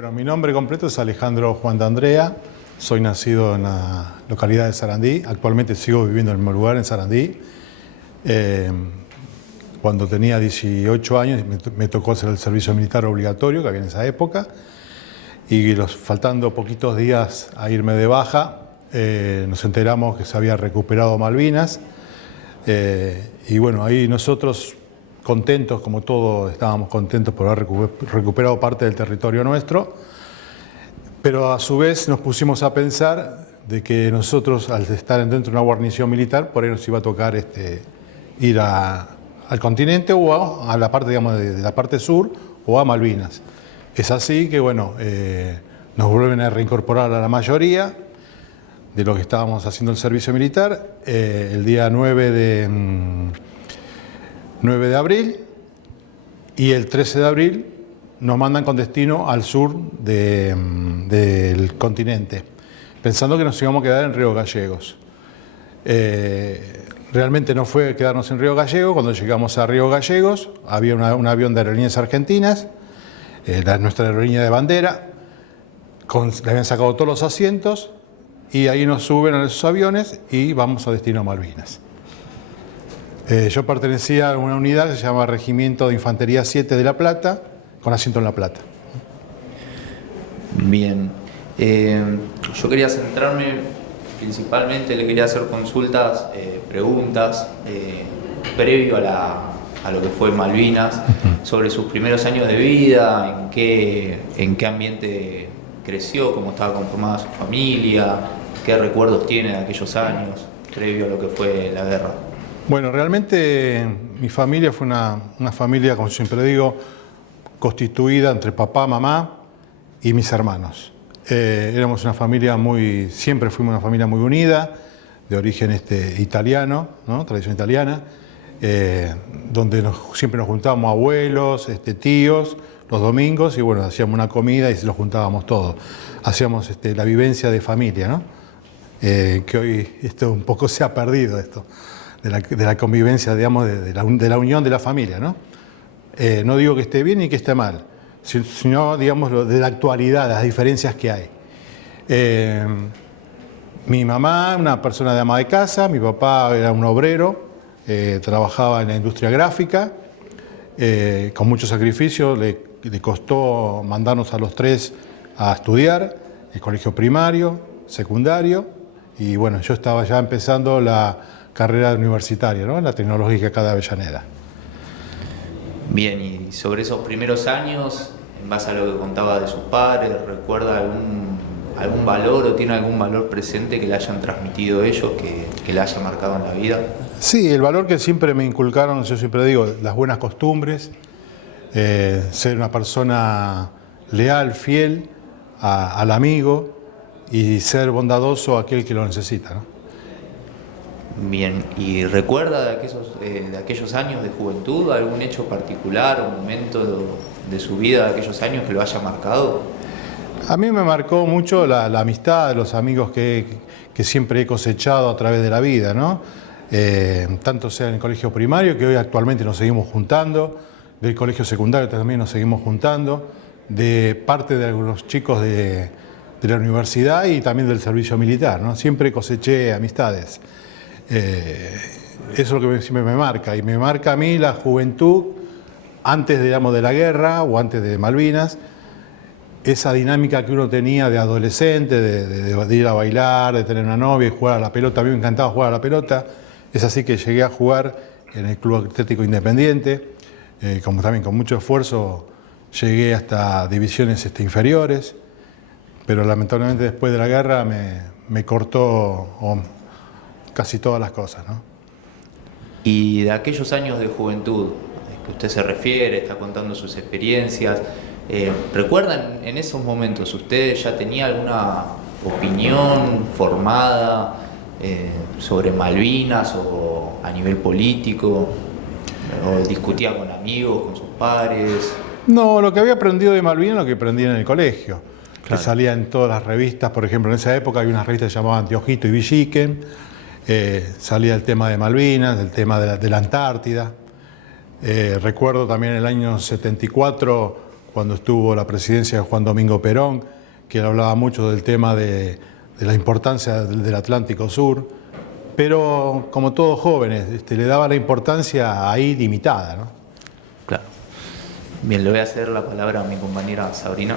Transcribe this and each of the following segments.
Bueno, mi nombre completo es Alejandro Juan de Andrea, soy nacido en la localidad de Sarandí, actualmente sigo viviendo en el mismo lugar, en Sarandí. Cuando tenía 18 años me tocó hacer el servicio militar obligatorio que había en esa época, y faltando poquitos días a irme de baja, nos enteramos que se había recuperado Malvinas, y bueno, ahí nosotros contentos, como todos estábamos contentos por haber recuperado parte del territorio nuestro, pero a su vez nos pusimos a pensar de que nosotros, al estar dentro de una guarnición militar, por ahí nos iba a tocar ir al continente o a la parte, digamos, de la parte sur o a Malvinas. Es así que, bueno, nos vuelven a reincorporar a la mayoría de los que estábamos haciendo el servicio militar el día 9 de abril, y el 13 de abril nos mandan con destino al sur del continente, pensando que nos íbamos a quedar en Río Gallegos. Realmente no fue quedarnos en Río Gallegos. Cuando llegamos a Río Gallegos había un avión de Aerolíneas Argentinas, nuestra aerolínea de bandera, le habían sacado todos los asientos y ahí nos suben a esos aviones y vamos a destino a Malvinas. Yo pertenecía a una unidad que se llama Regimiento de Infantería 7 de La Plata, con asiento en La Plata. Bien. Yo quería centrarme, principalmente le quería hacer consultas, preguntas, previo a lo que fue Malvinas, sobre sus primeros años de vida, en qué ambiente creció, cómo estaba conformada su familia, qué recuerdos tiene de aquellos años, previo a lo que fue la guerra. Bueno, realmente mi familia fue una familia, como siempre digo, constituida entre papá, mamá y mis hermanos. Éramos una familia siempre fuimos una familia muy unida, de origen italiano, ¿no? Tradición italiana, donde siempre nos juntábamos abuelos, tíos, los domingos, y bueno, hacíamos una comida y nos juntábamos todos. Hacíamos la vivencia de familia, ¿no? Que hoy esto un poco se ha perdido, esto, de la convivencia, digamos, de la unión de la familia, ¿no? No digo que esté bien ni que esté mal, sino, digamos, de la actualidad, las diferencias que hay. Mi mamá, una persona de ama de casa, mi papá era un obrero, trabajaba en la industria gráfica, con mucho sacrificio, le costó mandarnos a los tres a estudiar, el colegio primario, secundario, y bueno, yo estaba ya empezando la carrera universitaria, ¿no? En la tecnológica acá de Avellaneda. Bien, y sobre esos primeros años, en base a lo que contaba de sus padres, ¿recuerda algún valor o tiene algún valor presente que le hayan transmitido ellos, que le haya marcado en la vida? Sí, el valor que siempre me inculcaron, yo siempre digo, las buenas costumbres, ser una persona leal, fiel al amigo y ser bondadoso a aquel que lo necesita, ¿no? Bien, ¿y recuerda de aquellos años de juventud algún hecho particular o momento de su vida de aquellos años que lo haya marcado? A mí me marcó mucho la amistad de los amigos que siempre he cosechado a través de la vida, ¿no? Tanto sea en el colegio primario, que hoy actualmente nos seguimos juntando, del colegio secundario también nos seguimos juntando, de parte de algunos chicos de la universidad y también del servicio militar, ¿no? Siempre coseché amistades. Eso es lo que siempre me marca, y me marca a mí la juventud antes, digamos, de la guerra o antes de Malvinas, esa dinámica que uno tenía de adolescente, de ir a bailar, de tener una novia y jugar a la pelota. A mí me encantaba jugar a la pelota, es así que llegué a jugar en el Club Atlético Independiente, como también con mucho esfuerzo llegué hasta divisiones inferiores, pero lamentablemente después de la guerra me cortó casi todas las cosas, ¿no? Y de aquellos años de juventud que usted se refiere, está contando sus experiencias, ¿recuerdan en esos momentos usted ya tenía alguna opinión formada sobre Malvinas o a nivel político? ¿O discutía con amigos, con sus padres? No, lo que había aprendido de Malvinas es lo que aprendí en el colegio, Claro. que salía en todas las revistas. Por ejemplo, en esa época había unas revistas que se llamaban Anteojito y Villiquen, salía el tema de Malvinas, el tema de la Antártida. Recuerdo también el año 74, cuando estuvo la presidencia de Juan Domingo Perón, que él hablaba mucho del tema de la importancia del Atlántico Sur, pero como todos jóvenes, le daba la importancia ahí limitada, ¿no? Claro. Bien, le voy a ceder la palabra a mi compañera Sabrina.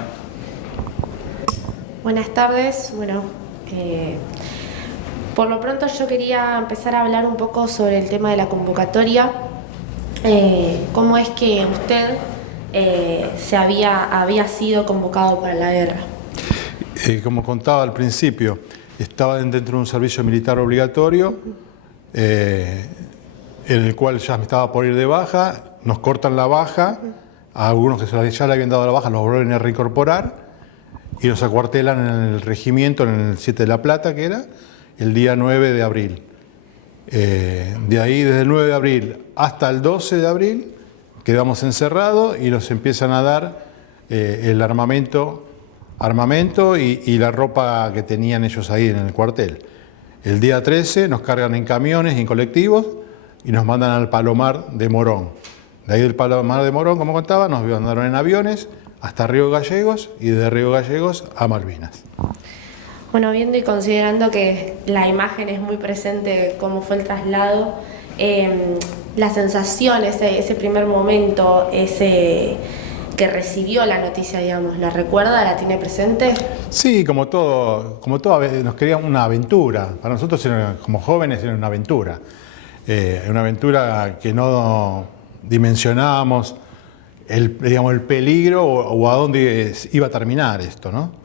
Buenas tardes. Bueno, por lo pronto yo quería empezar a hablar un poco sobre el tema de la convocatoria. ¿Cómo es que usted había sido convocado para la guerra? Como contaba al principio, estaba dentro de un servicio militar obligatorio, en el cual ya me estaba por ir de baja, nos cortan la baja, a algunos que ya le habían dado la baja los vuelven a reincorporar y nos acuartelan en el regimiento, en el 7 de La Plata, que era, el día 9 de abril. De ahí, desde el 9 de abril hasta el 12 de abril, quedamos encerrados y nos empiezan a dar el armamento y la ropa que tenían ellos ahí en el cuartel. El día 13 nos cargan en camiones y en colectivos y nos mandan al Palomar de Morón. De ahí del Palomar de Morón, como contaba, nos mandaron en aviones hasta Río Gallegos y de Río Gallegos a Malvinas. Bueno, viendo y considerando que la imagen es muy presente de cómo fue el traslado, la sensación, ese primer momento, ese que recibió la noticia, digamos, ¿la recuerda? ¿La tiene presente? Sí, como todo nos querían una aventura. Para nosotros, como jóvenes, era una aventura que no dimensionábamos el peligro o a dónde iba a terminar esto, ¿no?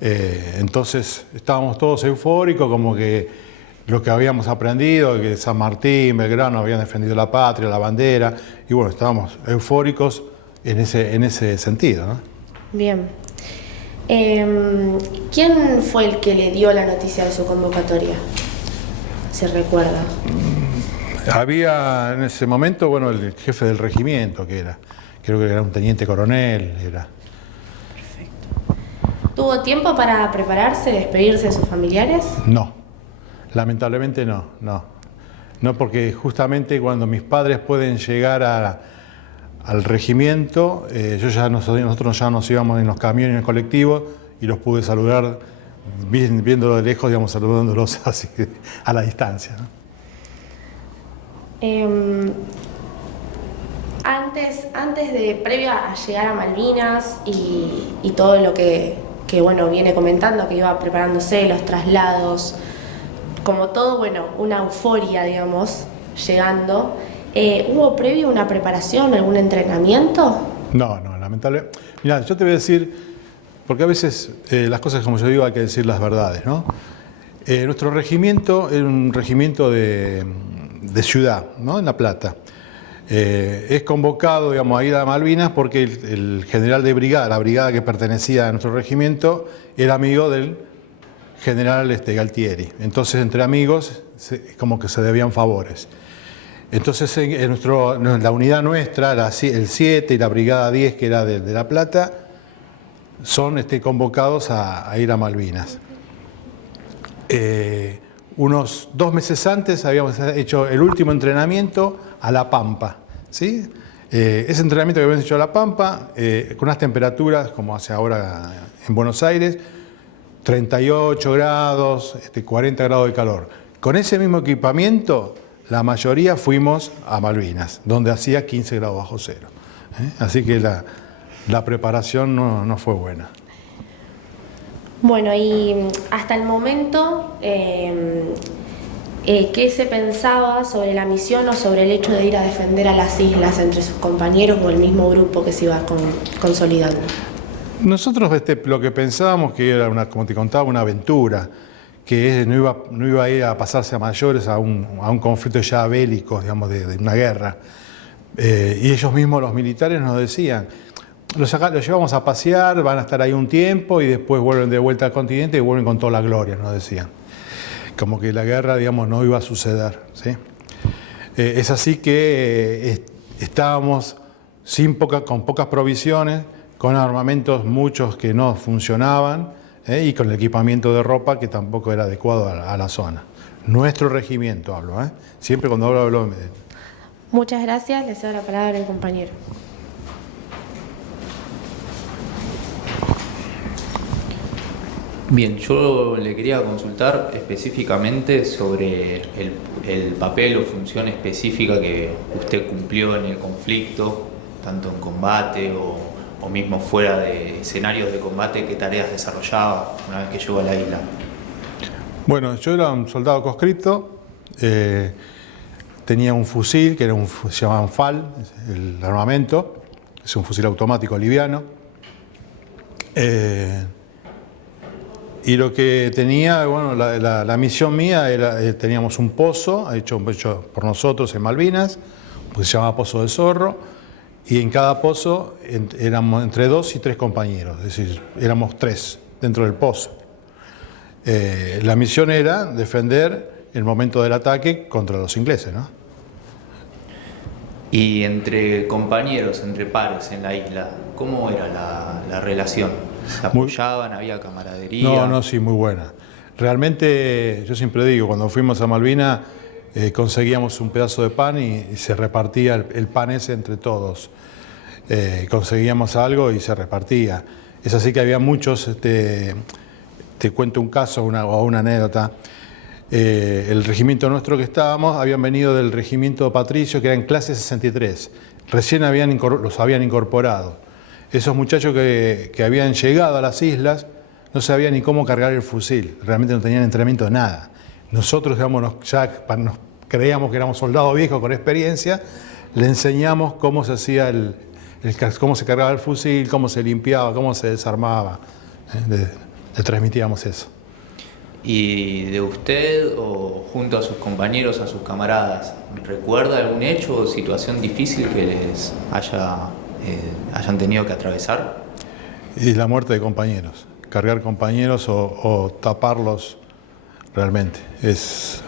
Entonces estábamos todos eufóricos, como que lo que habíamos aprendido, que San Martín, Belgrano habían defendido la patria, la bandera, y bueno, estábamos eufóricos en ese sentido, ¿no? Bien. ¿Quién fue el que le dio la noticia de su convocatoria? ¿Se recuerda? Había en ese momento, bueno, el jefe del regimiento, creo que era un teniente coronel, era. Perfecto. ¿Tuvo tiempo para prepararse, despedirse de sus familiares? No, lamentablemente no. No, porque justamente cuando mis padres pueden llegar al regimiento, nosotros ya nos íbamos en los camiones, en el colectivo, y los pude saludar, viéndolo de lejos, digamos, saludándolos así, a la distancia, ¿no? Previo a llegar a Malvinas y todo lo que bueno, viene comentando, que iba preparándose, los traslados, como todo, bueno, una euforia, digamos, llegando. ¿Hubo previo una preparación, algún entrenamiento? No, lamentablemente. Mirá, yo te voy a decir, porque a veces las cosas, como yo digo, hay que decir las verdades, ¿no? Nuestro regimiento era un regimiento de ciudad, ¿no? En La Plata. Es convocado, digamos, a ir a Malvinas porque el general de brigada, la brigada que pertenecía a nuestro regimiento, era amigo del general Galtieri. Entonces, entre amigos, como que se debían favores. Entonces, la unidad nuestra, el 7 y la brigada 10, que era de La Plata, son convocados a ir a Malvinas. Unos 2 meses antes habíamos hecho el último entrenamiento a La Pampa, ¿sí? Ese entrenamiento que habíamos hecho a La Pampa, con unas temperaturas, como hace ahora en Buenos Aires, 38 grados, 40 grados de calor. Con ese mismo equipamiento, la mayoría fuimos a Malvinas, donde hacía 15 grados bajo cero. Así que la preparación no fue buena. Bueno, y hasta el momento, ¿qué se pensaba sobre la misión o sobre el hecho de ir a defender a las islas entre sus compañeros o el mismo grupo que se iba consolidando? Nosotros lo que pensábamos que era, como te contaba, una aventura, que no iba a ir a pasarse a mayores a un conflicto ya bélico, digamos, de una guerra. Y ellos mismos, los militares, nos decían, los llevamos a pasear, van a estar ahí un tiempo y después vuelven de vuelta al continente y vuelven con toda la gloria, nos decían. Como que la guerra, digamos, no iba a suceder, ¿sí? Es así que estábamos con pocas provisiones, con armamentos muchos que no funcionaban, y con el equipamiento de ropa que tampoco era adecuado a la zona. Nuestro regimiento hablo, siempre cuando hablo. Muchas gracias, le cedo la palabra al compañero. Bien, yo le quería consultar específicamente sobre el papel o función específica que usted cumplió en el conflicto, tanto en combate o mismo fuera de escenarios de combate, qué tareas desarrollaba una vez que llegó a la isla. Bueno, yo era un soldado conscripto, tenía un fusil que se llamaba un FAL, el armamento, es un fusil automático liviano. Y lo que tenía, bueno, la misión mía era, teníamos un pozo hecho por nosotros en Malvinas, pues se llamaba Pozo del Zorro, y en cada pozo éramos entre 2 y 3 compañeros, es decir, éramos 3 dentro del pozo. La misión era defender el momento del ataque contra los ingleses, ¿no? Y entre compañeros, entre pares en la isla, ¿cómo era la relación? ¿Se apoyaban? ¿Había camaradería? No, sí, muy buena. Realmente, yo siempre digo, cuando fuimos a Malvinas, conseguíamos un pedazo de pan y se repartía el pan ese entre todos. Conseguíamos algo y se repartía. Es así que había muchos, te cuento un caso o una anécdota. El regimiento nuestro que estábamos habían venido del regimiento Patricio, que era en clase 63. Recién los habían incorporado. Esos muchachos que habían llegado a las islas no sabían ni cómo cargar el fusil, realmente no tenían entrenamiento de nada. Nosotros, digamos, nos creíamos que éramos soldados viejos con experiencia, le enseñamos cómo se hacía cómo se cargaba el fusil, cómo se limpiaba, cómo se desarmaba. Le transmitíamos eso. ¿Y de usted o junto a sus compañeros, a sus camaradas, recuerda algún hecho o situación difícil que les hayan tenido que atravesar? Y la muerte de compañeros, cargar compañeros o taparlos, realmente, es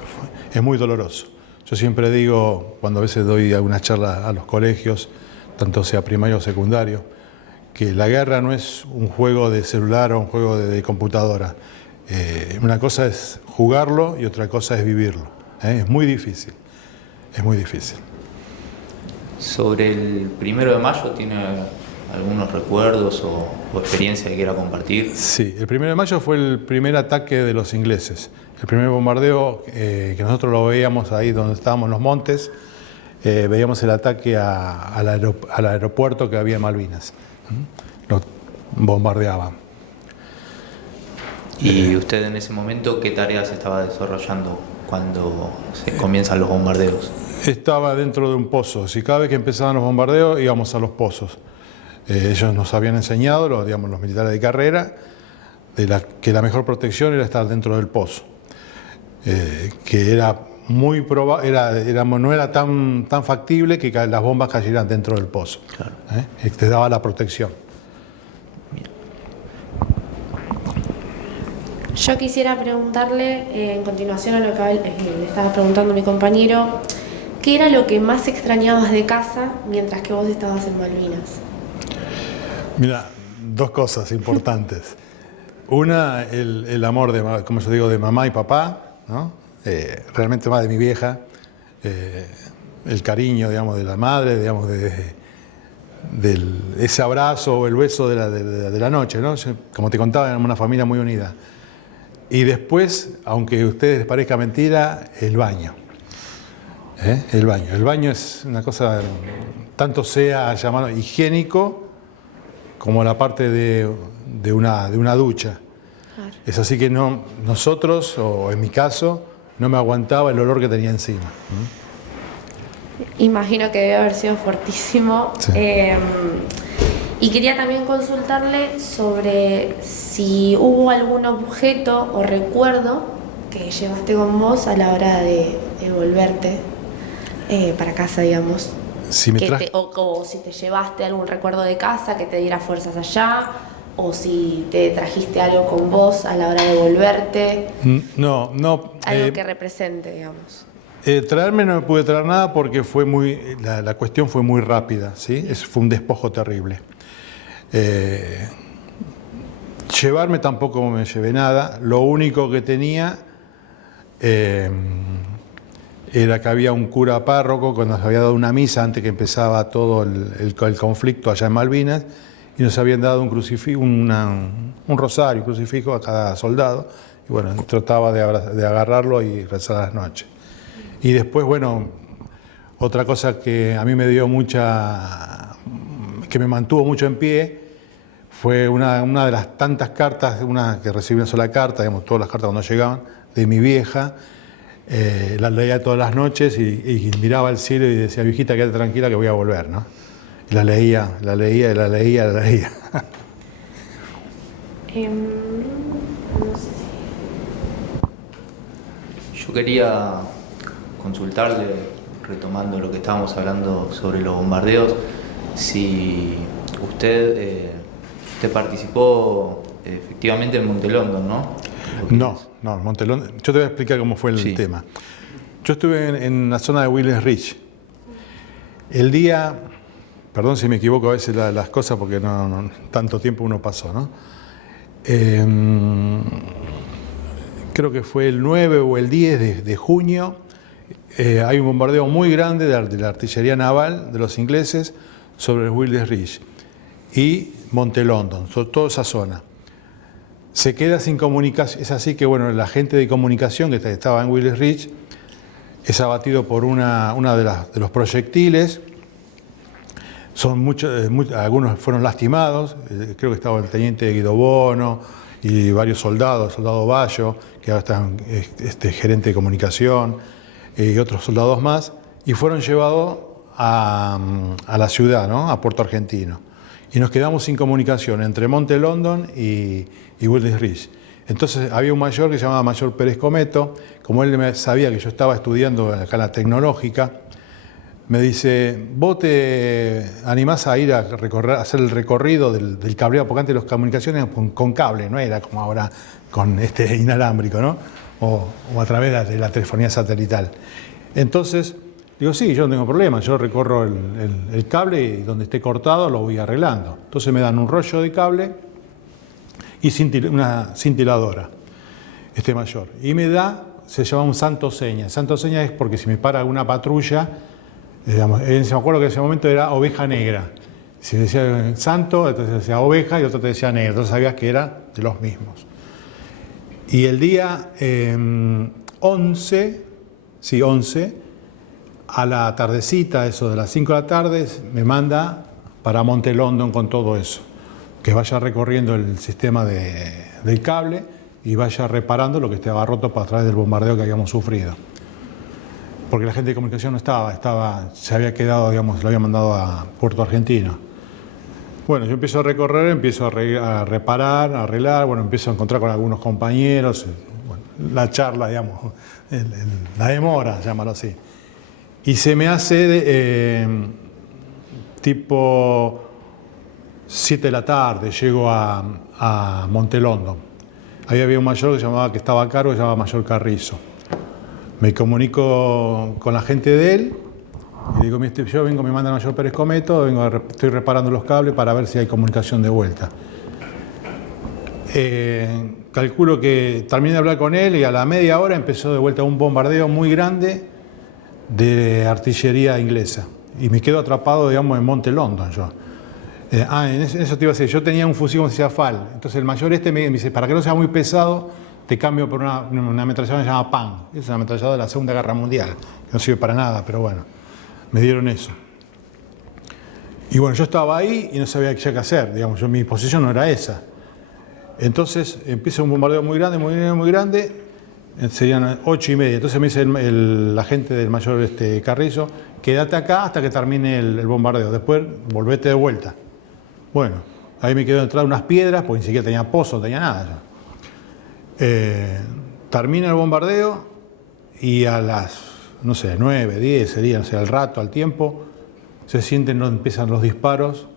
muy doloroso. Yo siempre digo, cuando a veces doy alguna charla a los colegios, tanto sea primario o secundario, que la guerra no es un juego de celular o un juego de computadora. Una cosa es jugarlo y otra cosa es vivirlo. Es muy difícil, es muy difícil. Sobre el 1 de mayo, ¿tiene algunos recuerdos o experiencia que quiera compartir? Sí, el 1 de mayo fue el primer ataque de los ingleses. El primer bombardeo que nosotros lo veíamos ahí donde estábamos en los montes, veíamos el ataque al aeropuerto que había en Malvinas. Lo bombardeaban. ¿Y usted en ese momento qué tareas estaba desarrollando cuando se comienzan los bombardeos? Estaba dentro de un pozo. Si cada vez que empezaban los bombardeos íbamos a los pozos. Ellos nos habían enseñado, los militares de carrera, que la mejor protección era estar dentro del pozo. Que era muy no era tan factible que las bombas cayeran dentro del pozo. Claro. Te daba la protección. Yo quisiera preguntarle, en continuación a lo que le estaba preguntando mi compañero, ¿qué era lo que más extrañabas de casa mientras que vos estabas en Malvinas? Mira, 2 cosas importantes. Una, el amor como yo digo, de mamá y papá, ¿no? Realmente más de mi vieja, el cariño, digamos, de la madre, digamos, ese abrazo o el beso de la noche, ¿no? Como te contaba, éramos una familia muy unida. Y después, aunque a ustedes les parezca mentira, el baño. El baño. El baño es una cosa, tanto sea llamado higiénico, como la parte de una ducha. Claro. Es así que nosotros, o en mi caso, no me aguantaba el olor que tenía encima. Imagino que debe haber sido fuertísimo. Sí. Y quería también consultarle sobre si hubo algún objeto o recuerdo que llevaste con vos a la hora de volverte para casa, digamos. Si o si te llevaste algún recuerdo de casa que te diera fuerzas allá, o si te trajiste algo con vos a la hora de volverte. No. Algo que represente, digamos. Traerme no me pude traer nada porque la cuestión fue muy rápida, ¿sí? Fue un despojo terrible. Llevarme tampoco me llevé nada. Lo único que tenía era que había un cura párroco que nos había dado una misa antes que empezaba todo el conflicto allá en Malvinas, y nos habían dado un crucifijo, un rosario, un crucifijo a cada soldado, y bueno, trataba de agarrarlo y rezar a las noches. Y después, bueno, otra cosa que a mí me dio que me mantuvo mucho en pie, fue una de las tantas cartas, una que recibí una sola carta, digamos, todas las cartas cuando llegaban, de mi vieja. Las leía todas las noches y miraba al cielo y decía, viejita, quédate tranquila que voy a volver, ¿no? Y la leía. No sé si... Yo quería consultarle, retomando lo que estábamos hablando sobre los bombardeos, si usted participó efectivamente en Monte London, ¿no? No, Monte London. Yo te voy a explicar cómo fue el tema. Yo estuve en la zona de Willis Reach. El día, perdón si me equivoco a veces las cosas porque no tanto tiempo uno pasó, ¿no? Creo que fue el 9 o el 10 de junio. Hay un bombardeo muy grande de la artillería naval de los ingleses sobre el Willis Reach y Monte London, sobre toda esa zona. Se queda sin comunicación. Es así que, bueno, el agente de comunicación que estaba en Willis Reach es abatido por una de los proyectiles. Algunos fueron lastimados. Creo que estaba el teniente Guido Bono y varios soldados, el soldado Bayo, que ahora está gerente de comunicación, y otros soldados más, y fueron llevados a la ciudad, ¿no? A Puerto Argentino. Y nos quedamos sin comunicación entre Monte London y Willis Reach. Entonces había un mayor que se llamaba Mayor Pérez Cometo. Como él sabía que yo estaba estudiando acá en la Tecnológica, me dice, ¿vos te animás a ir a hacer el recorrido del cableado? Porque antes las comunicaciones con cable, no era como ahora con inalámbrico, ¿no? O a través de la telefonía satelital. Entonces, digo, sí, yo no tengo problema, yo recorro el cable y donde esté cortado lo voy arreglando. Entonces me dan un rollo de cable y una cintiladora, mayor. Y me da, se llama un santo seña. Santo seña es porque si me para alguna patrulla, digamos, me acuerdo que en ese momento era oveja negra. Si decía santo, entonces decía oveja y otro te decía negra. Entonces sabías que era de los mismos. Y el día 11, a la tardecita, eso de las 5 de la tarde, me manda para Monte London con todo eso. Que vaya recorriendo el sistema del cable y vaya reparando lo que estaba roto a través del bombardeo que habíamos sufrido. Porque la gente de comunicación no se había quedado, digamos, lo había mandado a Puerto Argentino. Bueno, yo empiezo a recorrer, empiezo a reparar, a arreglar, bueno, empiezo a encontrar con algunos compañeros, bueno, la charla, digamos, la demora, llámalo así. Y se me hace tipo 7 de la tarde, llego a Monte London. Ahí había un mayor que estaba a cargo, que se llamaba Mayor Carrizo. Me comunico con la gente de él y digo, yo vengo, me manda el Mayor Pérez Cometo, estoy reparando los cables para ver si hay comunicación de vuelta. Calculo que terminé de hablar con él y a la media hora empezó de vuelta un bombardeo muy grande de artillería inglesa. Y me quedo atrapado, digamos, en Monte London yo. En eso te iba a decir, yo tenía un fusil como se decía FAL. Entonces el mayor me dice, para que no sea muy pesado, te cambio por una ametralladora que se llama PAN. Es una ametralladora de la Segunda Guerra Mundial, que no sirve para nada, pero bueno, me dieron eso. Y bueno, yo estaba ahí y no sabía qué hacer, digamos, mi posición no era esa. Entonces empieza un bombardeo muy grande, muy grande, serían 8:30. Entonces me dice el agente del mayor Carrizo, quédate acá hasta que termine el bombardeo, después volvete de vuelta. Bueno, ahí me quedo detrás de unas piedras, porque ni siquiera tenía pozo, no tenía nada. Termina el bombardeo y a las, 9, 10 sería, al rato, al tiempo, empiezan los disparos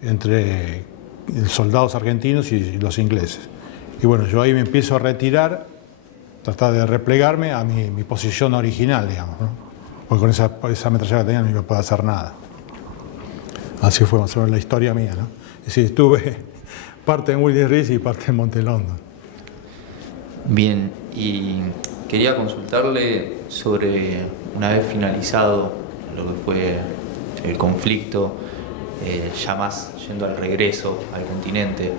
entre soldados argentinos y los ingleses. Y bueno, yo ahí me empiezo a retirar, tratar de replegarme a mi posición original, digamos, ¿no? Porque con esa ametralladora que tenía no iba a poder hacer nada. Así fue más o menos la historia mía, ¿no? Es decir, estuve parte en Willis Reach y parte en Monte London. Bien, y quería consultarle sobre, una vez finalizado lo que fue el conflicto, ya más yendo al regreso al continente,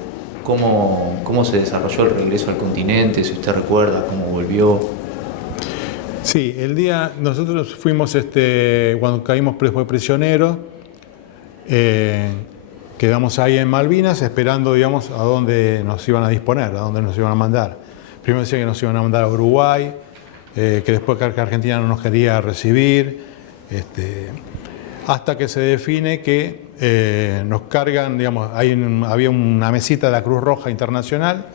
¿cómo se desarrolló el regreso al continente? Si usted recuerda, cómo volvió. Sí, nosotros fuimos, cuando caímos fue prisioneros, quedamos ahí en Malvinas esperando, digamos, a dónde nos iban a disponer, a dónde nos iban a mandar. Primero decían que nos iban a mandar a Uruguay, que después que Argentina no nos quería recibir, hasta que se define que nos cargan, digamos, había una mesita de la Cruz Roja Internacional,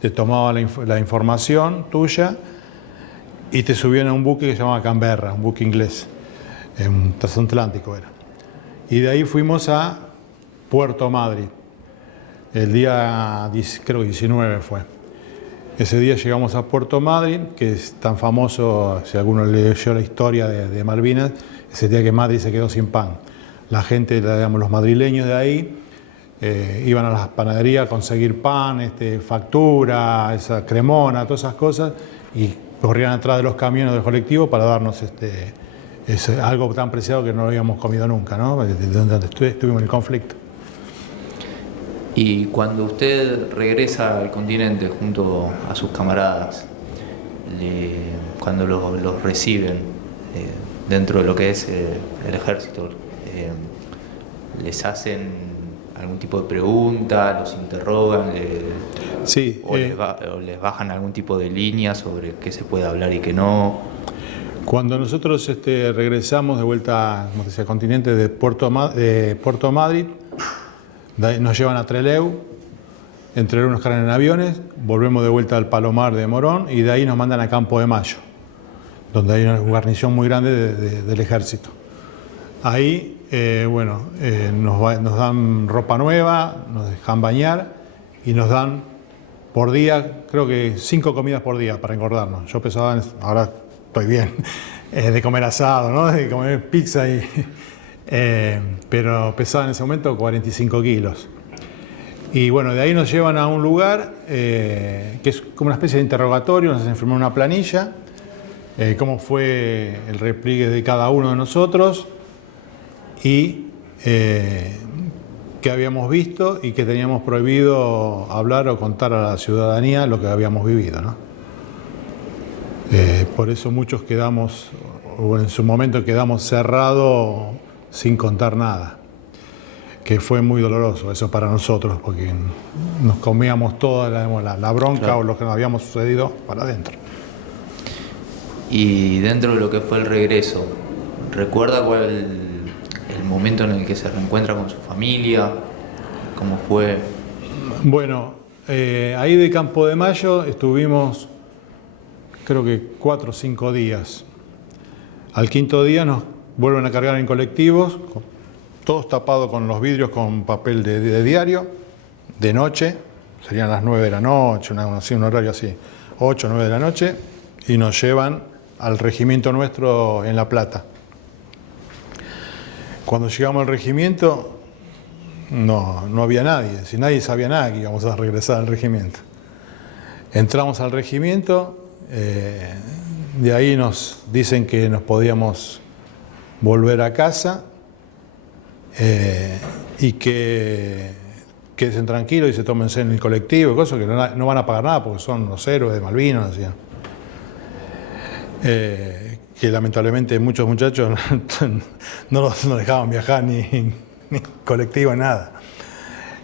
te tomaba la información tuya y te subían a un buque que se llamaba Canberra, un buque inglés, un transatlántico era. Y de ahí fuimos a Puerto Madryn, el día, creo que 19 fue. Ese día llegamos a Puerto Madryn, que es tan famoso, si alguno leyó la historia de Malvinas, ese día que Madrid se quedó sin pan. La gente, digamos, los madrileños de ahí, iban a las panaderías a conseguir pan, factura, esa cremona, todas esas cosas, y corrían atrás de los camiones del colectivo para darnos algo tan preciado que no lo habíamos comido nunca, ¿no? Desde donde estuvimos en el conflicto. Y cuando usted regresa al continente junto a sus camaradas, cuando los reciben dentro de lo que es el ejército, ¿les hacen algún tipo de pregunta, los interrogan, sí, o les bajan algún tipo de línea sobre qué se puede hablar y qué no? Cuando nosotros regresamos de vuelta, como decía, al continente de Puerto Madryn, nos llevan a Trelew, en Trelew nos cargan en aviones, volvemos de vuelta al Palomar de Morón y de ahí nos mandan a Campo de Mayo, donde hay una guarnición muy grande del ejército. Ahí, nos dan ropa nueva, nos dejan bañar y nos dan por día, creo que 5 comidas por día para engordarnos. Yo pesaba, ahora estoy bien, de comer asado, ¿no? De comer pizza, pero pesaba en ese momento 45 kilos. Y bueno, de ahí nos llevan a un lugar que es como una especie de interrogatorio, nos hacen firmar una planilla, cómo fue el repliegue de cada uno de nosotros y qué habíamos visto y que teníamos prohibido hablar o contar a la ciudadanía lo que habíamos vivido, ¿no? Por eso muchos quedamos, o en su momento quedamos cerrados sin contar nada, que fue muy doloroso eso para nosotros, porque nos comíamos toda la bronca, claro, o lo que nos habíamos sucedido para adentro. Y dentro de lo que fue el regreso, ¿recuerda cuál el momento en el que se reencuentra con su familia? ¿Cómo fue? Bueno, ahí de Campo de Mayo estuvimos creo que 4 o 5 días. Al 5.º día nos vuelven a cargar en colectivos, todos tapados con los vidrios con papel de diario, de noche, serían las 9 de la noche, un horario así, 8 o 9 de la noche, y nos llevan al regimiento nuestro en La Plata. Cuando llegamos al regimiento, no había nadie, si nadie sabía nada que íbamos a regresar al regimiento. Entramos al regimiento, de ahí nos dicen que nos podíamos volver a casa y que queden tranquilos y se tómense en el colectivo y cosas, que no van a pagar nada porque son los héroes de Malvinas, decían. Que lamentablemente muchos muchachos no los dejaban viajar ni colectivo, nada.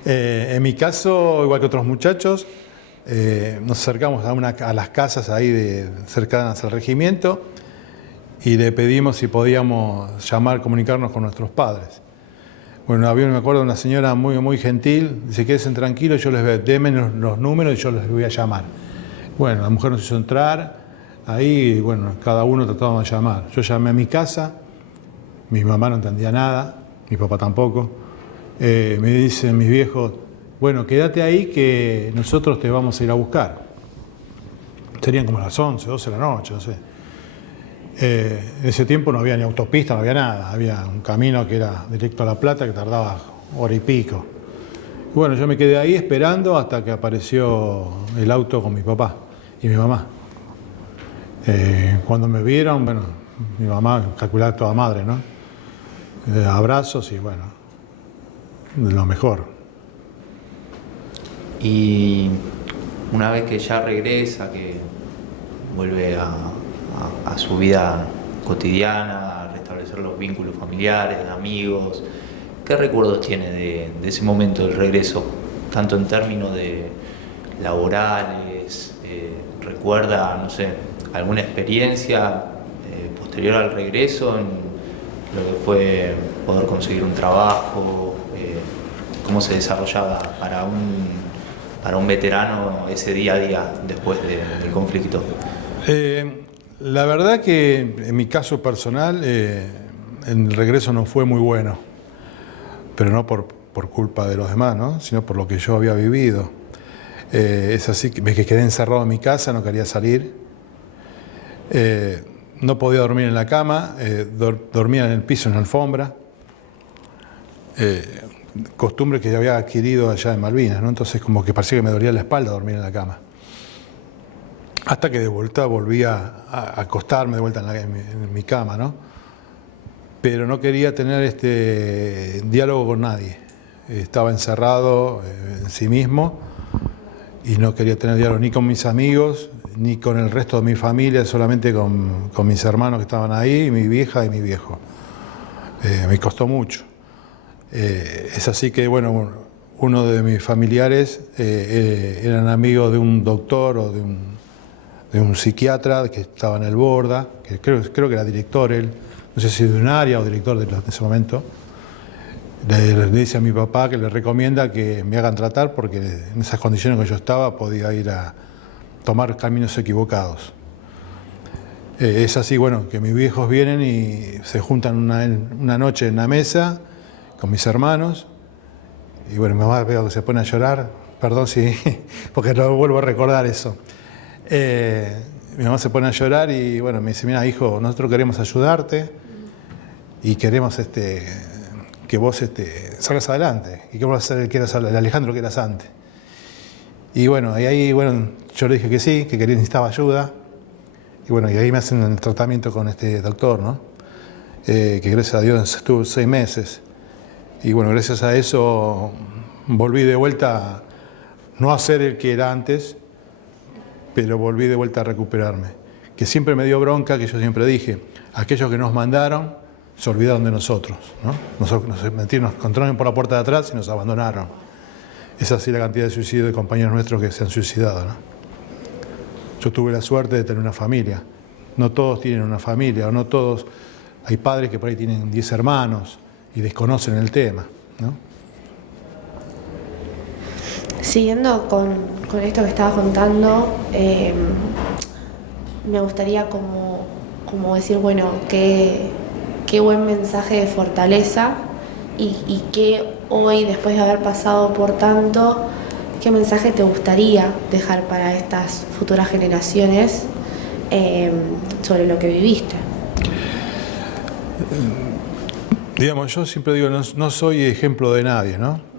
En mi caso, igual que otros muchachos, nos acercamos a las casas ahí cercanas al regimiento y le pedimos si podíamos comunicarnos con nuestros padres. Bueno, me acuerdo de una señora muy, muy gentil, dice: quédense tranquilos, denme los números y yo les voy a llamar. Bueno, la mujer nos hizo entrar, ahí, bueno, cada uno tratábamos de llamar. Yo llamé a mi casa, mi mamá no entendía nada, mi papá tampoco. Me dicen mis viejos: bueno, quédate ahí que nosotros te vamos a ir a buscar. Serían como las 11, 12 de la noche, no sé. En ese tiempo no había ni autopista, no había nada. Había un camino que era directo a La Plata que tardaba hora y pico. Y bueno, yo me quedé ahí esperando hasta que apareció el auto con mi papá y mi mamá. Cuando me vieron, bueno, mi mamá calculaba toda madre, ¿no? Abrazos y bueno. de lo mejor. Y una vez que ya regresa, que vuelve a su vida cotidiana, a restablecer los vínculos familiares, amigos, ¿qué recuerdos tiene de ese momento del regreso? Tanto en términos de laborales, recuerda, no sé, alguna experiencia posterior al regreso en lo que fue poder conseguir un trabajo, cómo se desarrollaba para un veterano ese día a día después del conflicto. La verdad que en mi caso personal el regreso no fue muy bueno, pero no por culpa de los demás, ¿no? Sino por lo que yo había vivido. Es así que me quedé encerrado en mi casa, no quería salir. No podía dormir en la cama, dormía en el piso, en la alfombra. Costumbre que había adquirido allá en Malvinas, ¿no? Entonces como que parecía que me dolía la espalda dormir en la cama. Hasta que de vuelta volví a acostarme de vuelta en mi cama, ¿no? Pero no quería tener este diálogo con nadie. Estaba encerrado en sí mismo y no quería tener diálogo ni con mis amigos, ni con el resto de mi familia, solamente con mis hermanos que estaban ahí, mi vieja y mi viejo. Me costó mucho. Es así que, bueno, uno de mis familiares eran amigos de un doctor o de un psiquiatra que estaba en el Borda, que creo que era director él, no sé si de un área o director de ese momento. Le dice a mi papá que le recomienda que me hagan tratar porque en esas condiciones que yo estaba podía ir a tomar caminos equivocados. Es así, bueno, que mis viejos vienen y se juntan una noche en la mesa con mis hermanos y bueno, mi mamá veo que se pone a llorar, perdón si, porque no vuelvo a recordar eso. Mi mamá se pone a llorar y bueno, me dice, mira hijo, nosotros queremos ayudarte y queremos que vos salgas adelante y que vos vas a ser el Alejandro que eras antes. Y bueno, yo le dije que sí, que necesitaba ayuda. Y bueno, y ahí me hacen el tratamiento con este doctor, ¿no? Que gracias a Dios estuvo 6 meses. Y bueno, gracias a eso volví de vuelta, no a ser el que era antes, pero volví de vuelta a recuperarme. Que siempre me dio bronca, que yo siempre dije, aquellos que nos mandaron se olvidaron de nosotros, ¿no? Nos encontraron por la puerta de atrás y nos abandonaron. Es así la cantidad de suicidios de compañeros nuestros que se han suicidado, ¿no? Yo tuve la suerte de tener una familia. No todos tienen una familia, o no todos. Hay padres que por ahí tienen 10 hermanos y desconocen el tema, ¿no? Siguiendo con esto que estaba contando, me gustaría como decir, bueno, qué buen mensaje de fortaleza y que hoy, después de haber pasado por tanto, ¿qué mensaje te gustaría dejar para estas futuras generaciones sobre lo que viviste? Digamos, yo siempre digo, no soy ejemplo de nadie, ¿no?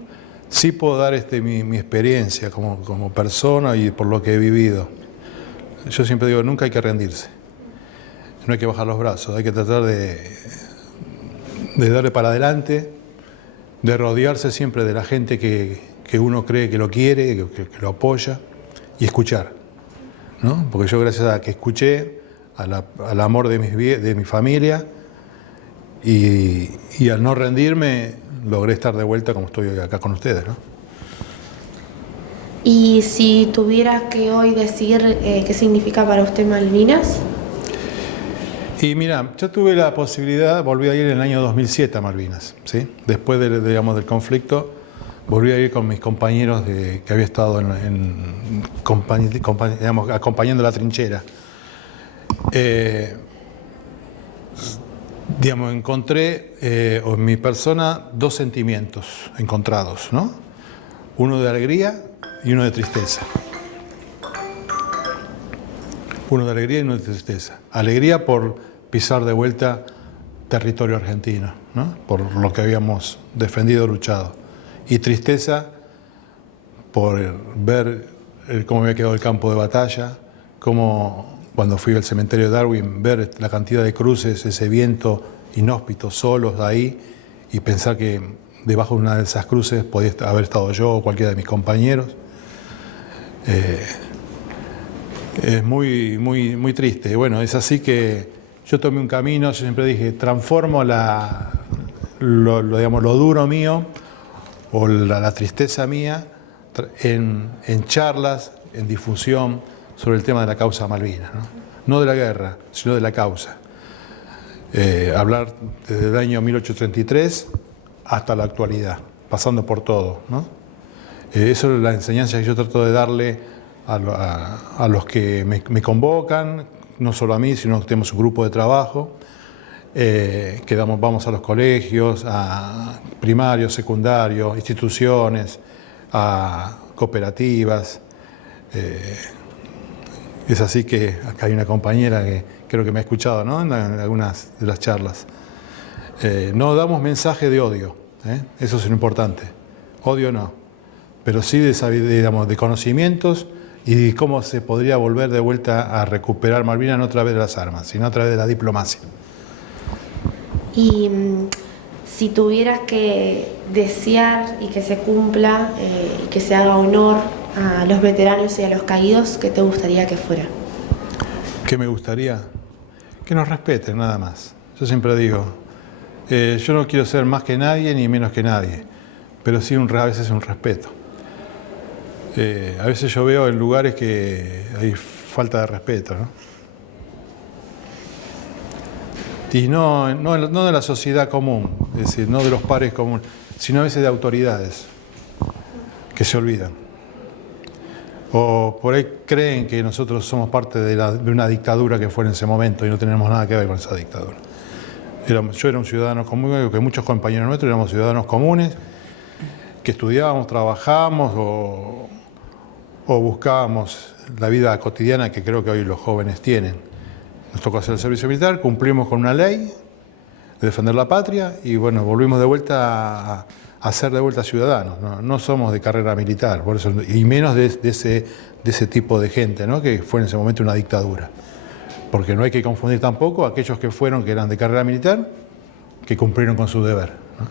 Sí puedo dar mi experiencia como persona y por lo que he vivido. Yo siempre digo, nunca hay que rendirse. No hay que bajar los brazos, hay que tratar de darle para adelante, de rodearse siempre de la gente que uno cree que lo quiere, que lo apoya, y escuchar, ¿no? Porque yo gracias a que escuché, al amor de mi familia, y al no rendirme, logré estar de vuelta como estoy hoy acá con ustedes, ¿no? Y si tuvieras que hoy decir qué significa para usted Malvinas. Y mira, yo tuve la posibilidad, volví a ir en el año 2007 a Malvinas, ¿sí? Después del conflicto, volví a ir con mis compañeros que había estado acompañando la trinchera. Encontré en mi persona 2 sentimientos encontrados, ¿no? Uno de alegría y uno de tristeza. Uno de alegría y uno de tristeza. Alegría por pisar de vuelta territorio argentino, ¿no? Por lo que habíamos defendido, luchado. Y tristeza por ver cómo había quedado el campo de batalla, cómo cuando fui al cementerio de Darwin, ver la cantidad de cruces, ese viento inhóspito, solos ahí, y pensar que debajo de una de esas cruces podía haber estado yo o cualquiera de mis compañeros. Es muy, muy, muy triste. Y bueno, es así que yo tomé un camino, yo siempre dije, transformo lo duro mío o la tristeza mía en charlas, en difusión sobre el tema de la causa Malvinas, ¿no? No de la guerra, sino de la causa. Hablar desde el año 1833 hasta la actualidad, pasando por todo, ¿no? Eso es la enseñanza que yo trato de darle a los que me convocan, no solo a mí, sino que tenemos un grupo de trabajo, vamos a los colegios, a primarios, secundarios, instituciones, a cooperativas. Es así que acá hay una compañera que creo que me ha escuchado, ¿no? en algunas de las charlas. No damos mensaje de odio, eso es lo importante. Odio no, pero sí de conocimientos y de cómo se podría volver de vuelta a recuperar Malvinas, no a través de las armas, sino a través de la diplomacia. Y si tuvieras que desear y que se cumpla y que se haga honor a los veteranos y a los caídos, ¿qué te gustaría que fuera? ¿Qué me gustaría? Que nos respeten, nada más. Yo siempre digo, yo no quiero ser más que nadie ni menos que nadie, pero sí a veces un respeto. A veces yo veo en lugares que hay falta de respeto, ¿no? Y no de la sociedad común, es decir, no de los pares comunes, sino a veces de autoridades que se olvidan. O por ahí creen que nosotros somos parte de una dictadura que fue en ese momento y no tenemos nada que ver con esa dictadura. Yo era un ciudadano común, que muchos compañeros nuestros éramos ciudadanos comunes, que estudiábamos, trabajábamos o buscábamos la vida cotidiana que creo que hoy los jóvenes tienen. Nos tocó hacer el servicio militar, cumplimos con una ley de defender la patria y bueno, volvimos de vuelta a ser de vuelta ciudadanos. No somos de carrera militar, por eso, y menos de ese tipo de gente, ¿no? Que fue en ese momento una dictadura. Porque no hay que confundir tampoco a aquellos que eran de carrera militar, que cumplieron con su deber, ¿no?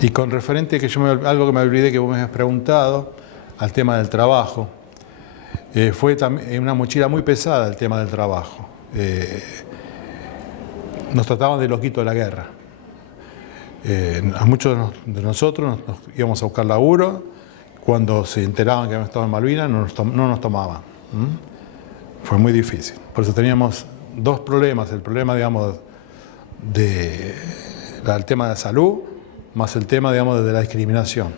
Y con referente, algo que me olvidé que vos me has preguntado, al tema del trabajo. Fue también una mochila muy pesada el tema del trabajo. Nos trataban de loquitos de la guerra. A muchos de nosotros nos íbamos a buscar laburo. Cuando se enteraban que habíamos estado en Malvinas, no nos tomaban. Fue muy difícil. Por eso teníamos dos problemas. El problema, digamos, del tema de la salud, más el tema, digamos, de la discriminación.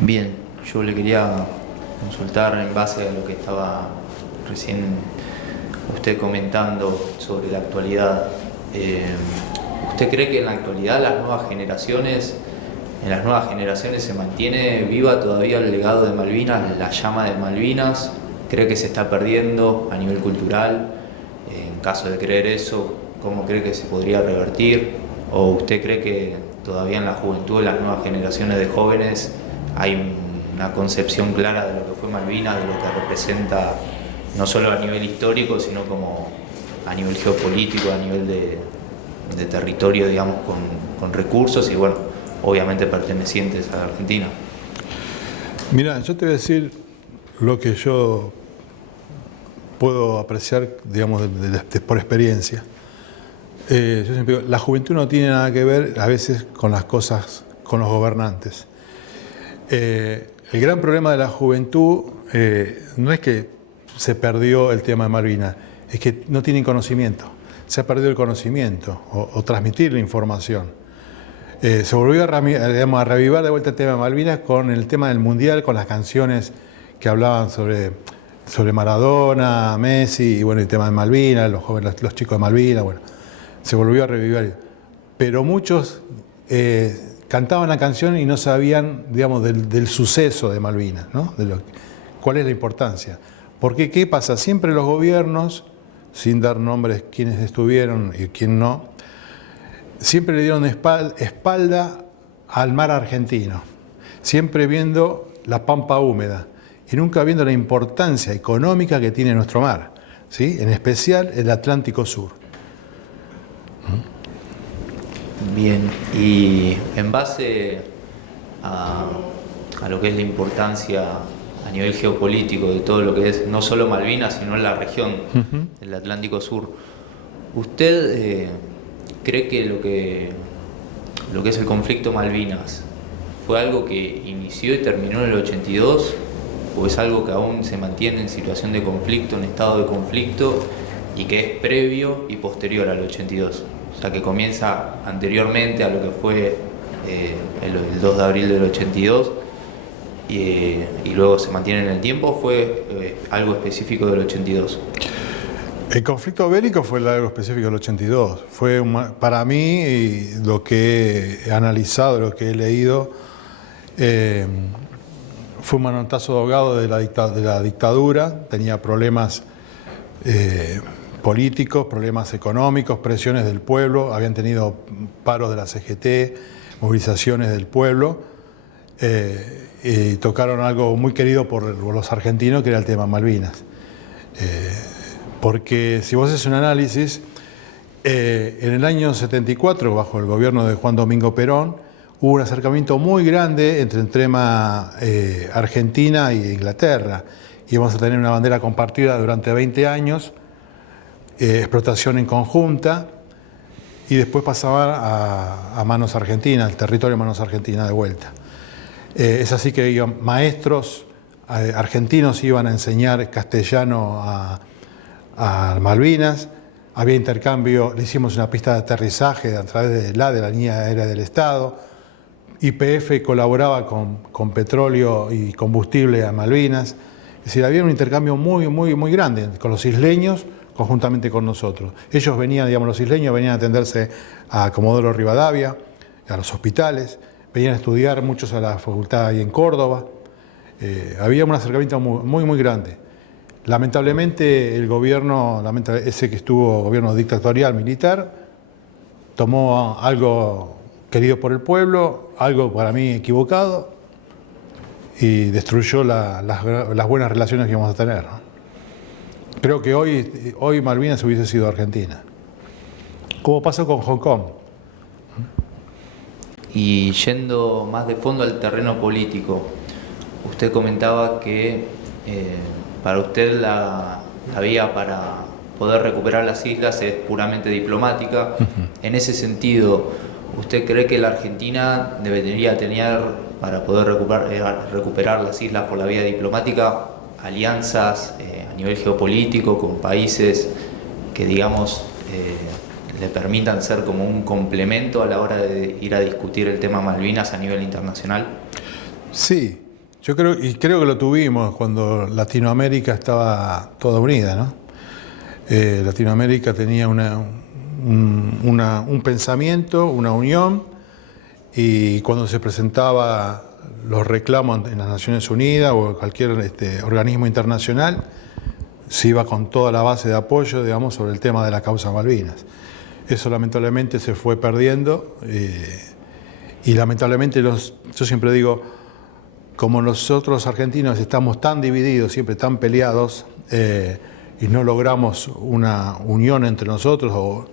Bien. Yo le quería consultar en base a lo que estaba recién usted comentando sobre la actualidad. ¿Usted cree que en la actualidad en las nuevas generaciones se mantiene viva todavía el legado de Malvinas, la llama de Malvinas? ¿Cree que se está perdiendo a nivel cultural? En caso de creer eso, ¿cómo cree que se podría revertir? ¿O usted cree que todavía en la juventud, en las nuevas generaciones de jóvenes, hay una concepción clara de lo que fue Malvinas, de lo que representa no solo a nivel histórico, sino como a nivel geopolítico, a nivel de territorio, digamos, con recursos y bueno, obviamente pertenecientes a la Argentina? Mira, yo te voy a decir lo que yo puedo apreciar, digamos, por experiencia. Yo siempre digo, la juventud no tiene nada que ver a veces con las cosas, con los gobernantes. El gran problema de la juventud no es que se perdió el tema de Malvinas, es que no tienen conocimiento. Se ha perdido el conocimiento o transmitir la información. Se volvió a revivar de vuelta el tema de Malvinas con el tema del Mundial, con las canciones que hablaban sobre Maradona, Messi, y bueno, el tema de Malvinas, los jóvenes, los chicos de Malvinas, bueno, se volvió a revivir. Pero muchos cantaban la canción y no sabían, digamos, del suceso de Malvinas, ¿no? ¿Cuál es la importancia? Porque, ¿qué pasa? Siempre los gobiernos, sin dar nombres quiénes estuvieron y quién no, siempre le dieron espalda al mar argentino, siempre viendo la pampa húmeda y nunca viendo la importancia económica que tiene nuestro mar, ¿sí? En especial el Atlántico Sur. Bien, y en base a, a lo que es la importancia a nivel geopolítico de todo lo que es no solo Malvinas, sino la región del Atlántico Sur, ¿usted cree que lo que es el conflicto Malvinas fue algo que inició y terminó en el 82, o es algo que aún se mantiene en situación de conflicto, en estado de conflicto, y que es previo y posterior al 82? O sea, que comienza anteriormente a lo que fue el 2 de abril del 82 y luego se mantiene en el tiempo. ¿Fue algo específico del 82? El conflicto bélico fue algo específico del 82. Fue para mí, y lo que he analizado, lo que he leído, fue un manotazo de ahogado de la dictadura. Tenía problemas políticos, problemas económicos, presiones del pueblo, habían tenido paros de la CGT, movilizaciones del pueblo, y tocaron algo muy querido por los argentinos, que era el tema Malvinas. Porque si vos haces un análisis, en el año 74, bajo el gobierno de Juan Domingo Perón, hubo un acercamiento muy grande entre el tema Argentina e Inglaterra. Íbamos a tener una bandera compartida durante 20 años, explotación en conjunta, y después pasaba a manos argentinas, el territorio de manos argentinas de vuelta. Es así que maestros argentinos iban a enseñar castellano a Malvinas, había intercambio, le hicimos una pista de aterrizaje a través de la línea aérea del Estado, YPF colaboraba con petróleo y combustible a Malvinas, es decir, había un intercambio muy grande con los isleños, conjuntamente con nosotros. Ellos venían, los isleños venían a atenderse a Comodoro Rivadavia, a los hospitales, venían a estudiar muchos a la facultad ahí en Córdoba. Había un acercamiento muy grande. Lamentablemente el gobierno, ese que estuvo, gobierno dictatorial militar, tomó algo querido por el pueblo, algo para mí equivocado, y destruyó las buenas relaciones que íbamos a tener, ¿no? Creo que hoy Malvinas hubiese sido Argentina, como pasó con Hong Kong. Y yendo más de fondo al terreno político, usted comentaba que para usted la vía para poder recuperar las islas es puramente diplomática. En ese sentido, ¿usted cree que la Argentina debería tener, para poder recuperar las islas por la vía diplomática, alianzas a nivel geopolítico con países que, digamos, le permitan ser como un complemento a la hora de ir a discutir el tema Malvinas a nivel internacional? Sí, yo creo que lo tuvimos cuando Latinoamérica estaba toda unida, ¿no? Latinoamérica tenía un pensamiento, una unión, y cuando se presentaba los reclamos en las Naciones Unidas o cualquier organismo internacional, se iba con toda la base de apoyo, digamos, sobre el tema de la causa Malvinas. Eso lamentablemente se fue perdiendo, y lamentablemente yo siempre digo, como nosotros argentinos estamos tan divididos, siempre tan peleados, y no logramos una unión entre nosotros o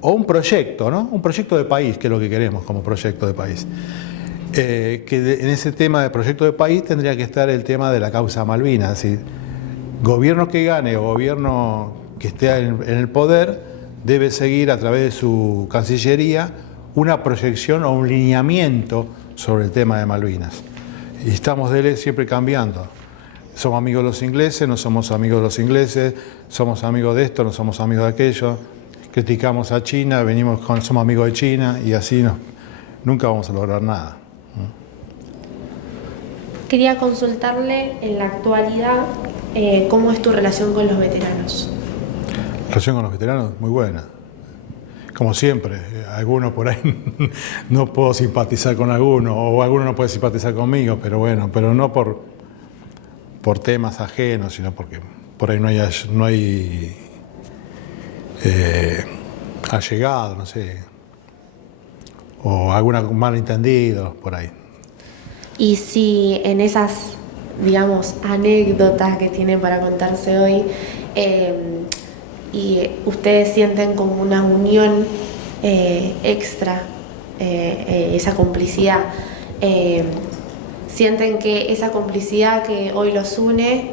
un proyecto, ¿no? Un proyecto de país, que es lo que queremos como proyecto de país. En ese tema de proyecto de país tendría que estar el tema de la causa Malvinas. Es decir, gobierno que gane o gobierno que esté en el poder debe seguir a través de su Cancillería una proyección o un lineamiento sobre el tema de Malvinas. Y estamos siempre cambiando. Somos amigos de los ingleses, no somos amigos de los ingleses, somos amigos de esto, no somos amigos de aquello, criticamos a China, somos amigos de China, y así nunca vamos a lograr nada. Quería consultarle en la actualidad cómo es tu relación con los veteranos. Relación con los veteranos, muy buena. Como siempre, algunos por ahí no puedo simpatizar con alguno, o alguno no puede simpatizar conmigo, pero bueno, pero no por temas ajenos, sino porque por ahí no hay allegado, no sé, o algún malentendido por ahí. Y si en esas, digamos, anécdotas que tienen para contarse hoy, y ustedes sienten como una unión extra, esa complicidad. ¿Sienten que esa complicidad que hoy los une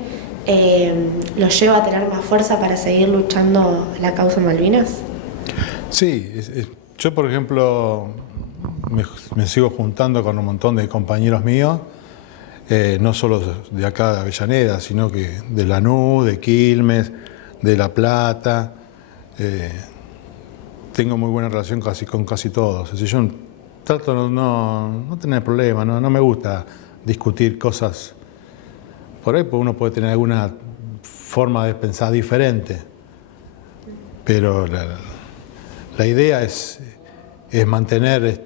los lleva a tener más fuerza para seguir luchando la causa Malvinas? Sí, yo por ejemplo me sigo juntando con un montón de compañeros míos, no solo de acá de Avellaneda, sino que de Lanús, de Quilmes, de La Plata. Tengo muy buena relación con casi todos. Es decir, yo trato de no tener problemas, no me gusta discutir cosas. Por ahí uno puede tener alguna forma de pensar diferente, pero la idea es mantener,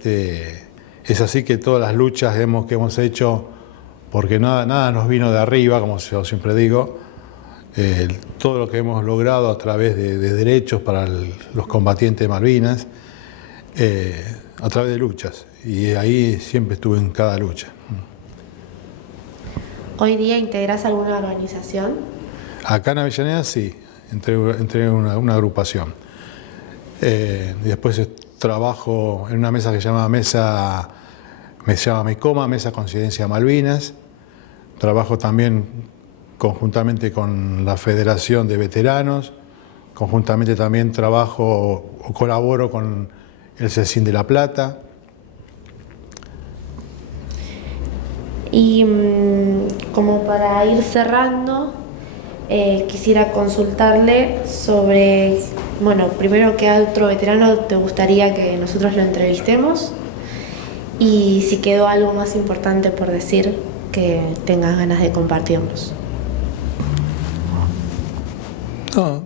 es así que todas las luchas que hemos hecho, porque nada nos vino de arriba, como yo siempre digo, todo lo que hemos logrado a través de derechos para los combatientes de Malvinas, a través de luchas, y ahí siempre estuve en cada lucha. ¿Hoy día integras alguna organización? Acá en Avellaneda sí, entré en una agrupación. Después trabajo en una mesa que se llama MECOMA, Mesa Coincidencia Malvinas. Trabajo también conjuntamente con la Federación de Veteranos. Conjuntamente también trabajo o colaboro con el CECIN de La Plata. Y como para ir cerrando, quisiera consultarle sobre, bueno, primero qué otro veterano te gustaría que nosotros lo entrevistemos y si quedó algo más importante por decir que tengas ganas de compartirnos. No.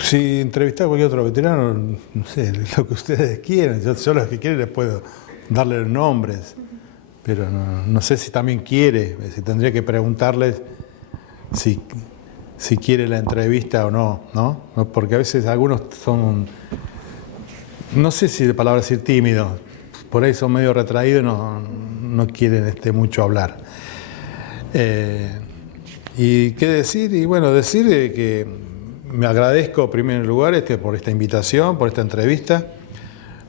Si entrevistar a cualquier otro veterano, no sé, lo que ustedes quieran. Yo los que quieren les puedo darle nombres, pero no sé si también quiere, si tendría que preguntarles si quiere la entrevista o no, ¿no? Porque a veces algunos son, no sé si de palabra decir tímidos, por ahí son medio retraídos y no quieren mucho hablar. ¿Y qué decir? Y bueno, decir que me agradezco en primer lugar por esta invitación, por esta entrevista.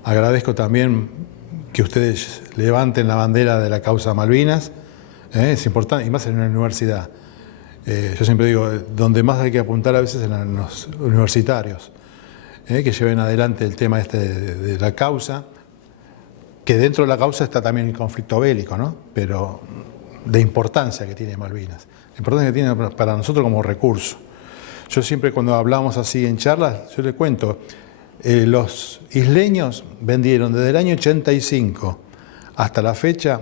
Agradezco también que ustedes levanten la bandera de la causa Malvinas, es importante, y más en una universidad. Yo siempre digo, donde más hay que apuntar a veces en los universitarios, que lleven adelante el tema de la causa, que dentro de la causa está también el conflicto bélico, ¿no? Pero de importancia que tiene Malvinas, importancia que tiene para nosotros como recurso. Yo siempre cuando hablamos así en charlas, yo les cuento, los isleños vendieron desde el año 85 hasta la fecha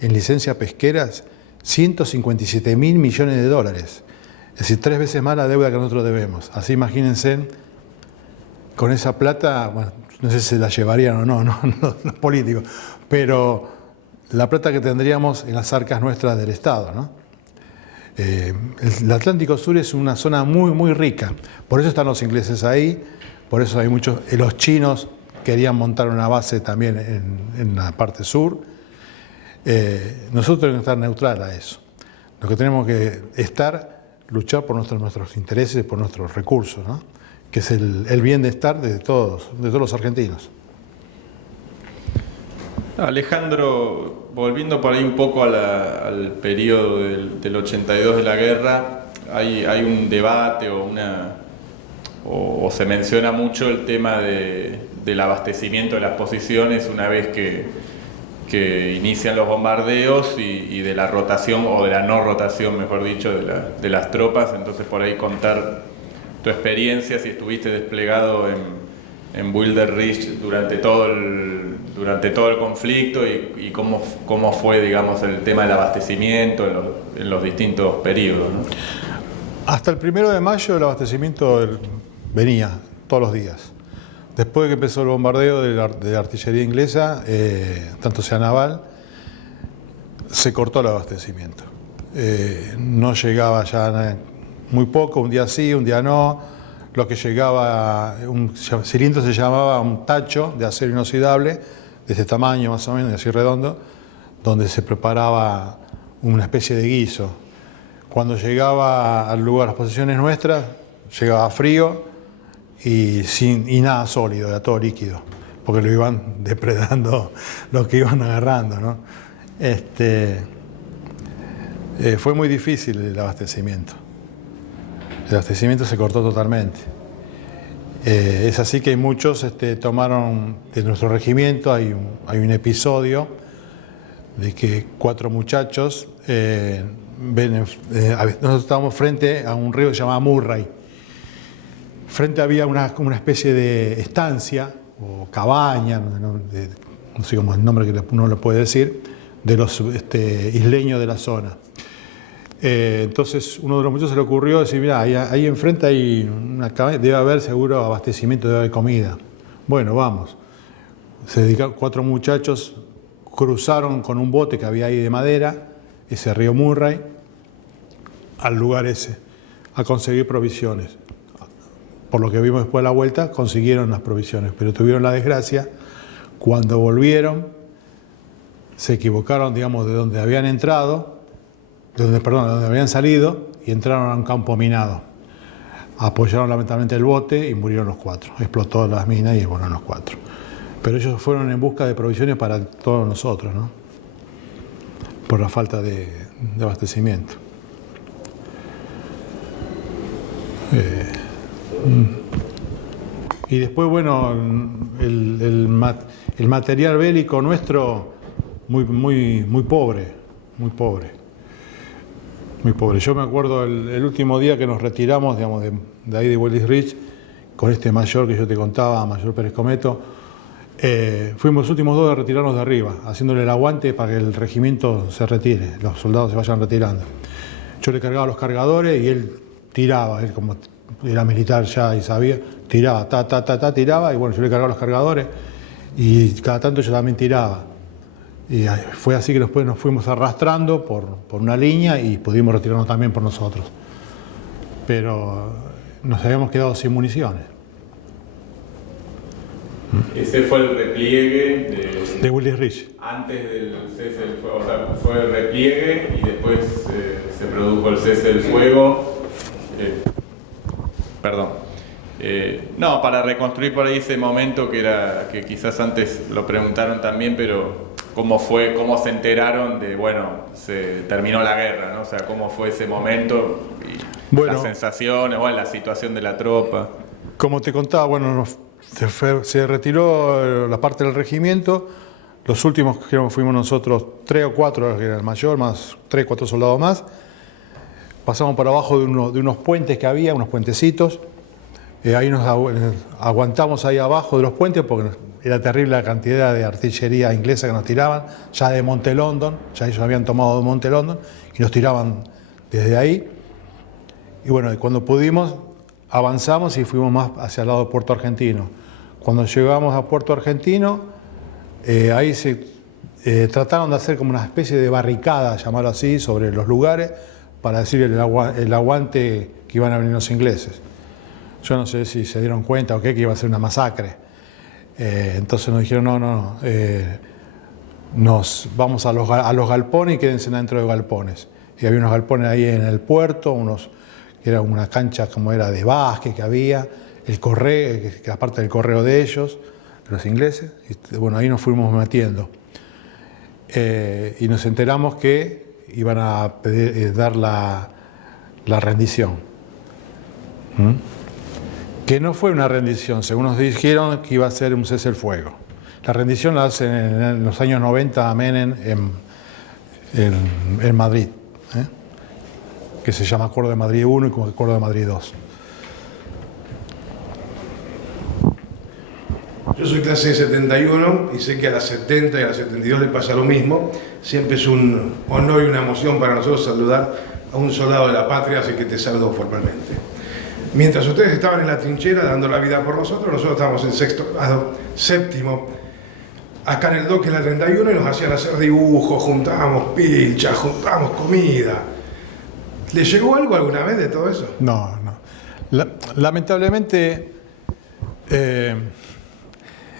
en licencias pesqueras 157.000 millones de dólares. Es decir, 3 veces más la deuda que nosotros debemos. Así imagínense, con esa plata, bueno, no sé si se la llevarían o no los políticos, pero la plata que tendríamos en las arcas nuestras del Estado, ¿no? El Atlántico Sur es una zona muy, muy rica. Por eso están los ingleses ahí. Por eso hay muchos, los chinos querían montar una base también en la parte sur. Nosotros tenemos que estar neutral a eso. Lo que tenemos que luchar por nuestros intereses, por nuestros recursos, ¿no? Que es el bienestar de todos los argentinos. Alejandro, volviendo por ahí un poco al periodo del 82 de la guerra, hay un debate o se menciona mucho el tema del abastecimiento de las posiciones una vez que inician los bombardeos y de la rotación o de la no rotación, mejor dicho, de las tropas. Entonces por ahí contar tu experiencia, si estuviste desplegado en Wilder Ridge durante todo el conflicto y cómo fue, digamos, el tema del abastecimiento en los distintos periodos, ¿no? Hasta el 1 de mayo el abastecimiento venía todos los días. Después de que empezó el bombardeo de la artillería inglesa, tanto sea naval, se cortó el abastecimiento. No llegaba ya muy poco, un día sí, un día no. Lo que llegaba, un cilindro se llamaba un tacho de acero inoxidable, de este tamaño más o menos, así redondo, donde se preparaba una especie de guiso. Cuando llegaba al lugar, las posiciones nuestras, llegaba frío y nada sólido, era todo líquido, porque lo iban depredando los que iban agarrando, ¿no? Fue muy difícil el abastecimiento. El abastecimiento se cortó totalmente. Es así que muchos tomaron, de nuestro regimiento hay un episodio de que 4 muchachos, nosotros estábamos frente a un río que se llamaba Murray. Frente había una especie de estancia o cabaña, no sé cómo es el nombre que uno le puede decir, de los isleños de la zona. Entonces uno de los muchachos se le ocurrió decir, mira, ahí enfrente hay una cabaña, debe haber seguro abastecimiento, debe haber comida. Bueno, vamos. Se dedicaron 4 muchachos, cruzaron con un bote que había ahí de madera, ese río Murray, al lugar ese, a conseguir provisiones. Por lo que vimos después de la vuelta, consiguieron las provisiones, pero tuvieron la desgracia, cuando volvieron, se equivocaron, digamos, de donde habían entrado, de donde habían salido, y entraron a un campo minado. Apoyaron lamentablemente el bote y murieron los 4. Explotó las minas y murieron los 4. Pero ellos fueron en busca de provisiones para todos nosotros, ¿no? Por la falta de abastecimiento. Y después, bueno, el material bélico nuestro muy pobre, muy pobre. Muy pobre. Yo me acuerdo el último día que nos retiramos, digamos, de ahí de Willis Ridge, con este mayor que yo te contaba, Mayor Pérez Cometo, fuimos los últimos 2 a retirarnos de arriba, haciéndole el aguante para que el regimiento se retire, los soldados se vayan retirando. Yo le cargaba los cargadores y él tiraba, él como era militar ya y sabía, tiraba, tiraba, y bueno, yo le cargaba los cargadores y cada tanto yo también tiraba. Y fue así que después nos fuimos arrastrando por una línea y pudimos retirarnos también por nosotros. Pero nos habíamos quedado sin municiones. Ese fue el repliegue de Willis Ridge. Antes del cese del fuego, o sea, fue el repliegue y después se produjo el cese del fuego. No, para reconstruir por ahí ese momento que quizás antes lo preguntaron también, pero cómo se enteraron de, bueno, se terminó la guerra, ¿no? O sea, cómo fue ese momento y las sensaciones, bueno, la situación de la tropa. Como te contaba, bueno, se retiró la parte del regimiento. Los últimos que fuimos nosotros, 3 o 4, que era el mayor, más 3 o 4 soldados más. Pasamos por abajo de unos puentes que había, unos puentecitos. Ahí nos aguantamos ahí abajo de los puentes porque era terrible la cantidad de artillería inglesa que nos tiraban, ya de Monte London, ya ellos habían tomado de Monte London y nos tiraban desde ahí. Y bueno, cuando pudimos, avanzamos y fuimos más hacia el lado de Puerto Argentino. Cuando llegamos a Puerto Argentino, ahí trataron de hacer como una especie de barricada, llamarlo así, sobre los lugares para decir el aguante que iban a venir los ingleses. Yo no sé si se dieron cuenta o qué, que iba a ser una masacre. Entonces nos dijeron, no, nos vamos a los galpones y quédense dentro de galpones. Y había unos galpones ahí en el puerto, que era una cancha como era de básquet que había, el correo, que era parte del correo de ellos, de los ingleses. Y bueno, ahí nos fuimos metiendo. Y nos enteramos que iban a dar la rendición. Que no fue una rendición, según nos dijeron que iba a ser un cese el fuego. La rendición la hacen en los años 90 a Menem en Madrid, que se llama Acuerdo de Madrid 1 y como Acuerdo de Madrid 2. Yo soy clase de 71 y sé que a las 70 y a las 72 le pasa lo mismo. Siempre es un honor y una emoción para nosotros saludar a un soldado de la patria, así que te saludo formalmente. Mientras ustedes estaban en la trinchera dando la vida por nosotros estábamos en sexto grado, séptimo, acá en el doque en la 31 y nos hacían hacer dibujos, juntábamos pilchas, juntábamos comida. ¿Le llegó algo alguna vez de todo eso? No. Lamentablemente,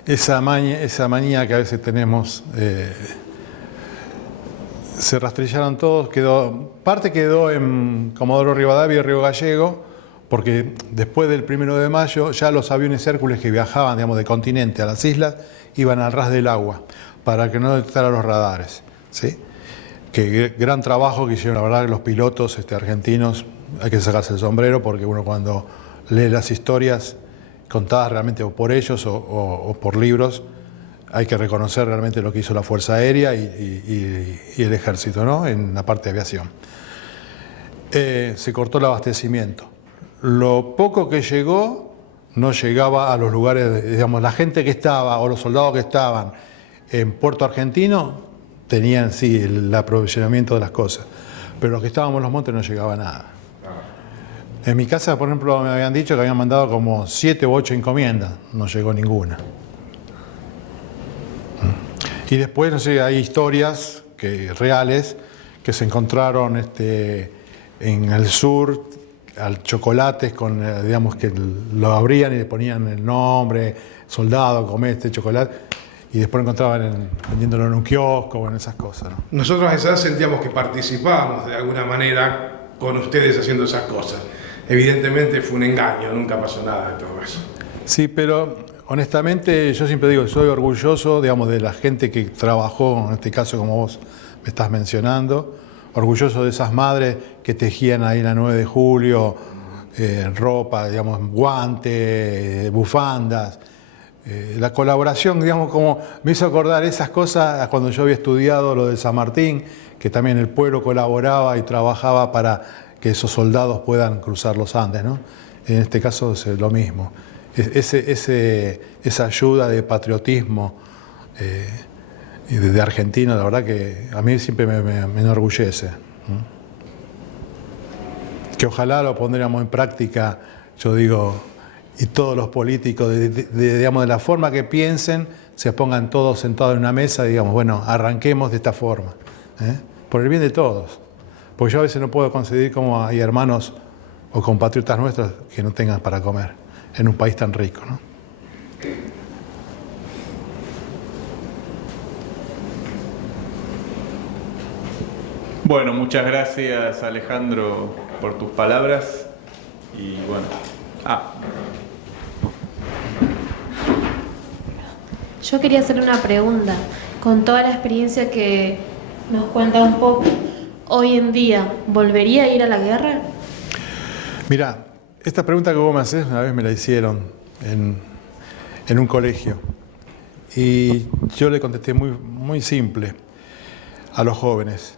esa manía que a veces tenemos, se rastrillaron todos, parte quedó en Comodoro Rivadavia y Río Gallego, porque después del 1 de mayo ya los aviones Hércules que viajaban, digamos, de continente a las islas iban al ras del agua para que no detectaran los radares, ¿sí? Que gran trabajo que hicieron, la verdad, los pilotos argentinos, hay que sacarse el sombrero porque uno cuando lee las historias contadas realmente o por ellos o por libros, hay que reconocer realmente lo que hizo la Fuerza Aérea y el Ejército, ¿no? En la parte de aviación. Se cortó el abastecimiento. Lo poco que llegó no llegaba a los lugares, digamos, la gente que estaba o los soldados que estaban en Puerto Argentino tenían sí el aprovisionamiento de las cosas, pero los que estábamos en los montes no llegaba nada. En mi casa, por ejemplo, me habían dicho que habían mandado como 7 u 8 encomiendas, no llegó ninguna. Y después, no sé, hay historias reales que se encontraron en el sur, chocolates con, digamos, que lo abrían y le ponían el nombre, soldado, come este chocolate, y después lo encontraban vendiéndolo en un kiosco o en esas cosas, ¿no? Nosotros a esa edad sentíamos que participábamos de alguna manera con ustedes haciendo esas cosas. Evidentemente fue un engaño, nunca pasó nada de todo eso. Sí, pero honestamente yo siempre digo, soy orgulloso, digamos, de la gente que trabajó, en este caso como vos me estás mencionando, orgulloso de esas madres que tejían ahí la 9 de julio, ropa, digamos, guantes, bufandas. La colaboración, digamos, como me hizo acordar esas cosas a cuando yo había estudiado lo de San Martín, que también el pueblo colaboraba y trabajaba para que esos soldados puedan cruzar los Andes, ¿no? En este caso es lo mismo. Esa ayuda de patriotismo de argentino, la verdad que a mí siempre me enorgullece. Que ojalá lo pondríamos en práctica, yo digo, y todos los políticos, digamos, de la forma que piensen, se pongan todos sentados en una mesa y digamos, bueno, arranquemos de esta forma, por el bien de todos. Porque yo a veces no puedo concebir cómo hay hermanos o compatriotas nuestros que no tengan para comer en un país tan rico, ¿no? Bueno, muchas gracias, Alejandro, por tus palabras. Y bueno. Yo quería hacerle una pregunta. Con toda la experiencia que nos cuenta un poco, hoy en día, ¿volvería a ir a la guerra? Mira, esta pregunta que vos me haces, una vez me la hicieron en un colegio. Y yo le contesté muy simple a los jóvenes.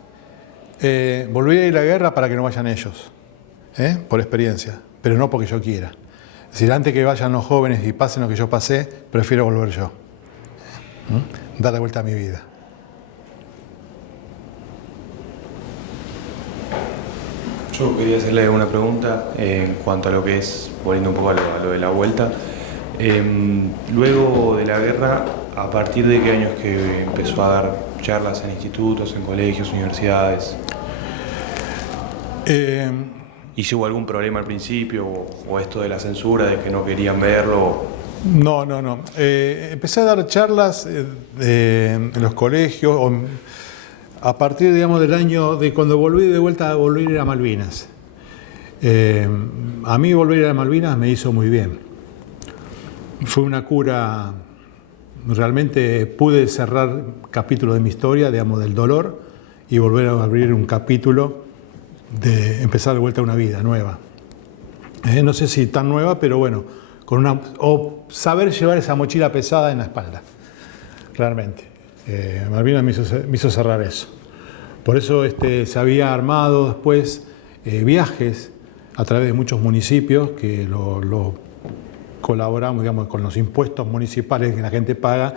Volvería a ir a la guerra para que no vayan ellos, por experiencia, pero no porque yo quiera. Es decir, antes que vayan los jóvenes y pasen lo que yo pasé, prefiero volver yo. Dar la vuelta a mi vida. Yo quería hacerle una pregunta en cuanto a lo que es, volviendo un poco a lo de la vuelta. Luego de la guerra, ¿a partir de qué años que empezó a dar charlas en institutos, en colegios, universidades? ¿Y si hubo algún problema al principio o esto de la censura, de que no querían verlo? No. Empecé a dar charlas en los colegios a partir, digamos, del año de cuando volví de vuelta a volver a Malvinas. A mí volver a Malvinas me hizo muy bien. Fue una cura, realmente pude cerrar capítulo de mi historia, digamos, del dolor y volver a abrir un capítulo de empezar de vuelta a una vida nueva. No sé si tan nueva, pero bueno, o saber llevar esa mochila pesada en la espalda, realmente. Malvinas me hizo cerrar eso. Por eso se había armado después viajes a través de muchos municipios que lo colaboramos, digamos, con los impuestos municipales que la gente paga,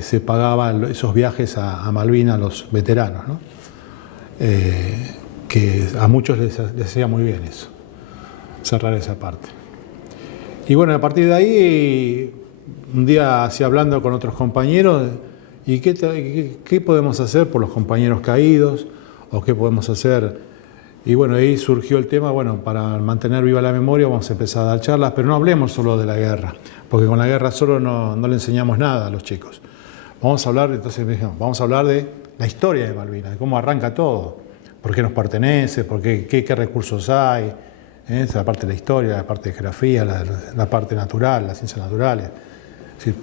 se pagaban esos viajes a Malvinas a los veteranos, ¿no? Que a muchos les hacía muy bien eso, cerrar esa parte. Y bueno, a partir de ahí, un día así hablando con otros compañeros, ¿y qué podemos hacer por los compañeros caídos? ¿O qué podemos hacer? Y bueno, ahí surgió el tema, bueno, para mantener viva la memoria vamos a empezar a dar charlas, pero no hablemos solo de la guerra, porque con la guerra solo no le enseñamos nada a los chicos. Vamos a hablar, entonces me dijeron, vamos a hablar de la historia de Malvinas, de cómo arranca todo, por qué nos pertenece, qué recursos hay, esa parte de la historia, la parte de geografía, la parte natural, las ciencias naturales. Es decir,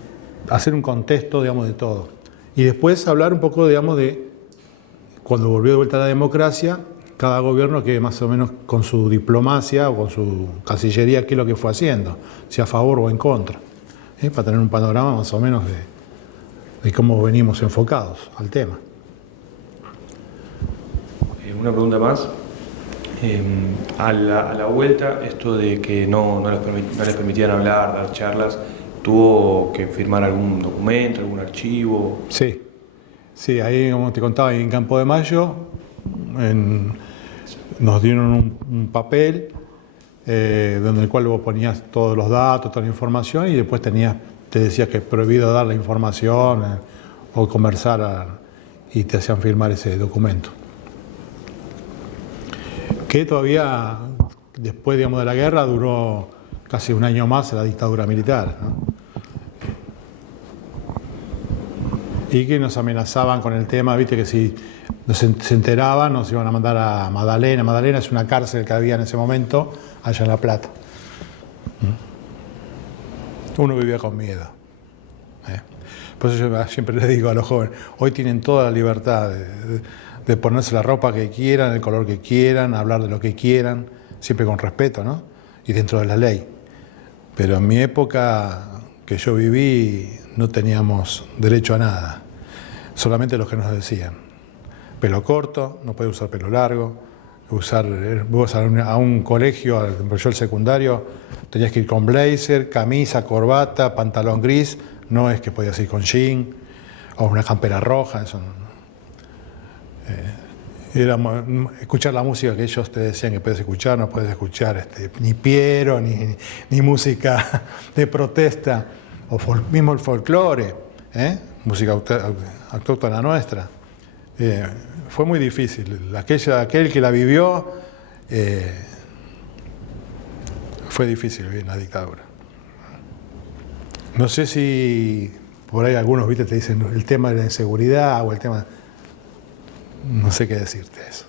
hacer un contexto, digamos, de todo. Y después hablar un poco, digamos, de cuando volvió de vuelta a la democracia, cada gobierno que más o menos con su diplomacia o con su cancillería, qué es lo que fue haciendo, si a favor o en contra, para tener un panorama más o menos de cómo venimos enfocados al tema. Una pregunta más. A la vuelta, esto de que no les permitían hablar, dar charlas, ¿tuvo que firmar algún documento, algún archivo? Sí, sí, ahí como te contaba, ahí en Campo de Mayo nos dieron un papel donde el cual vos ponías todos los datos, toda la información y después te decías que es prohibido dar la información o conversar y te hacían firmar ese documento. Que todavía, después, digamos, de la guerra, duró casi un año más la dictadura militar, ¿no? Y que nos amenazaban con el tema, viste, que si se enteraban nos iban a mandar a Magdalena. Magdalena es una cárcel que había en ese momento allá en La Plata. Uno vivía con miedo. Por eso yo siempre les digo a los jóvenes, hoy tienen toda la libertad de ponerse la ropa que quieran, el color que quieran, hablar de lo que quieran, siempre con respeto, ¿no? Y dentro de la ley. Pero en mi época que yo viví no teníamos derecho a nada, solamente los que nos decían. Pelo corto, no puedes usar pelo largo, vos a un colegio, yo el secundario, tenías que ir con blazer, camisa, corbata, pantalón gris, no es que podías ir con jean o una campera roja, eso no. Era escuchar la música que ellos te decían que puedes escuchar, no puedes escuchar ni Piero, ni música de protesta, o mismo el folclore, música autóctona nuestra. Fue muy difícil. Aquel que la vivió, fue difícil vivir en la dictadura. No sé si por ahí algunos, viste, te dicen el tema de la inseguridad o el tema... No sé qué decirte eso.